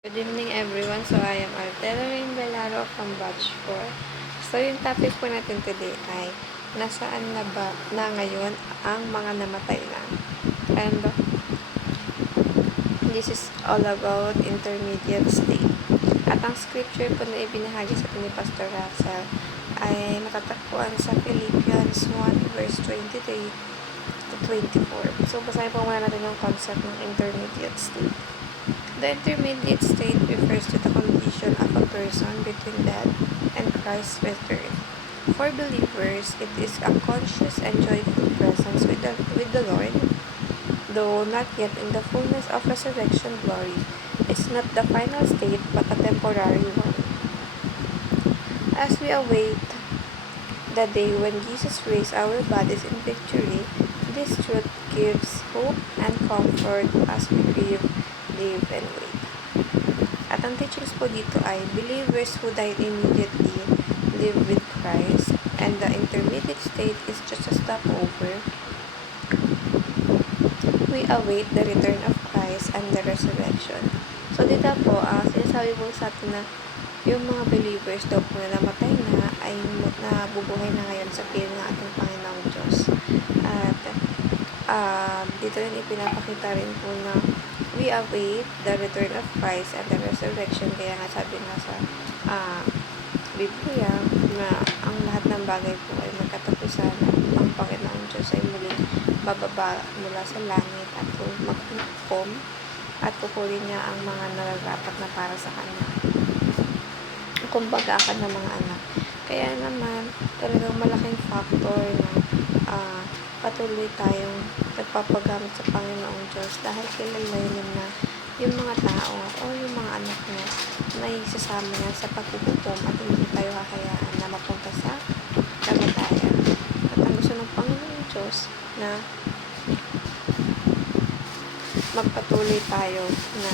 Good evening everyone. So I am Artela Rain Velaro from Batch 4. So yung topic po natin today ay nasaan na ba na ngayon ang mga namatay na? And this is all about intermediate state. At ang scripture po na ibinahagi sa atin ni Pastor Russell ay matatagpuan sa Philippians 1 verse 23 to 24. So basahin po muna natin yung concept ng intermediate state. The intermediate state refers to the condition of a person between death and Christ's return. For believers, it is a conscious and joyful presence with the Lord, though not yet in the fullness of resurrection glory. It's not the final state, but a temporary one. As we await the day when Jesus raised our bodies in victory, this truth gives hope and comfort as we grieve, live, and wait. At ang teachings po dito ay believers who died immediately live with Christ, and the intermediate state is just a stopover. We await the return of Christ and the resurrection. So dito po, sinasabi po sa atin na yung mga believers daw po na namatay na ay nabubuhay na ngayon sa piling ng ating Panginoong Diyos. At dito rin ipinapakita rin po na we await the return of Christ and the resurrection. Kaya nga sabi nga sa Biblia na ang lahat ng bagay po ay magkatapusan at ang Panginoong Diyos ay muling bababa mula sa langit at maghukom at kukunin niya ang mga nararapat na para sa Kanya. Kumbaga ka ng mga anak. Kaya naman, talagang malaking factor na patuloy tayong nagpapagamit sa Panginoong Diyos dahil kilalanin na yung mga tao o yung mga anak niya na isasama niya sa paghuhukom at hindi tayo hahayaan na mapunta sa kamatayan. At ang gusto ng Panginoong Diyos na magpatuloy tayo na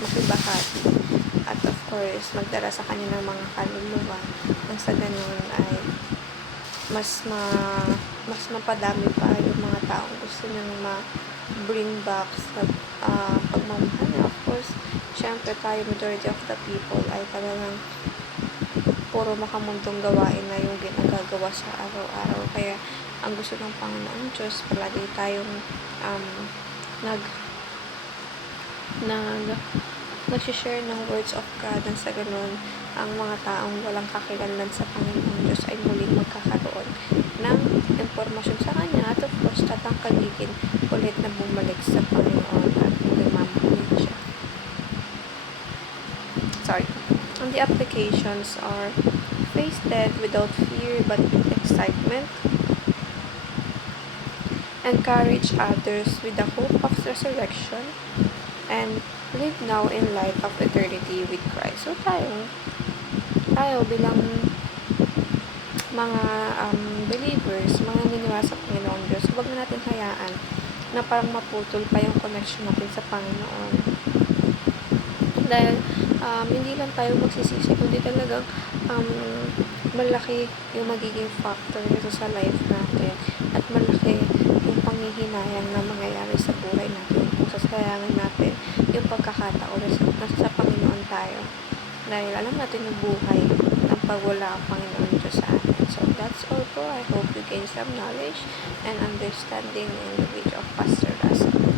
makibahagi at of course magdala sa kanya ng mga kaluluwa nang sa ganun ay mas mapadami pa yung mga taong gusto niyang ma-bring back sa pagmamahal niya. Of course, syempre tayo, majority of the people ay talagang puro makamundong gawain na yung ginagagawa sa araw-araw. Kaya ang gusto ng Panginoong Diyos, palagi tayong nag-share ng words of God nang sa ganun ang mga taong walang kakilanlan sa Panginoong Diyos ay muling magkakaroon ng impormasyon sa Kanya at of course tatangkagigin ulit na bumalik sa Panginoon at muling mamahalin siya. And the applications are face death without fear but with excitement, encourage others with the hope of resurrection, and live now in light of eternity with Christ. So tayo bilang mga believers, mga naniniwala sa Panginoon Diyos, huwag na natin hayaan na parang maputol pa yung connection natin sa Panginoon. Dahil hindi lang tayo magsisisi, kundi talagang malaki yung magiging factor nito sa life natin at malaki yung panghihinayang na mangyayari sa buhay natin kung sasayangin natin yung pagkakataon na sa Panginoon tayo. Dahil alam natin yung buhay ng pagwala ang Panginoon Diyos sa atin. So that's all po. I hope you gain some knowledge and understanding in the video of Pastor Russell.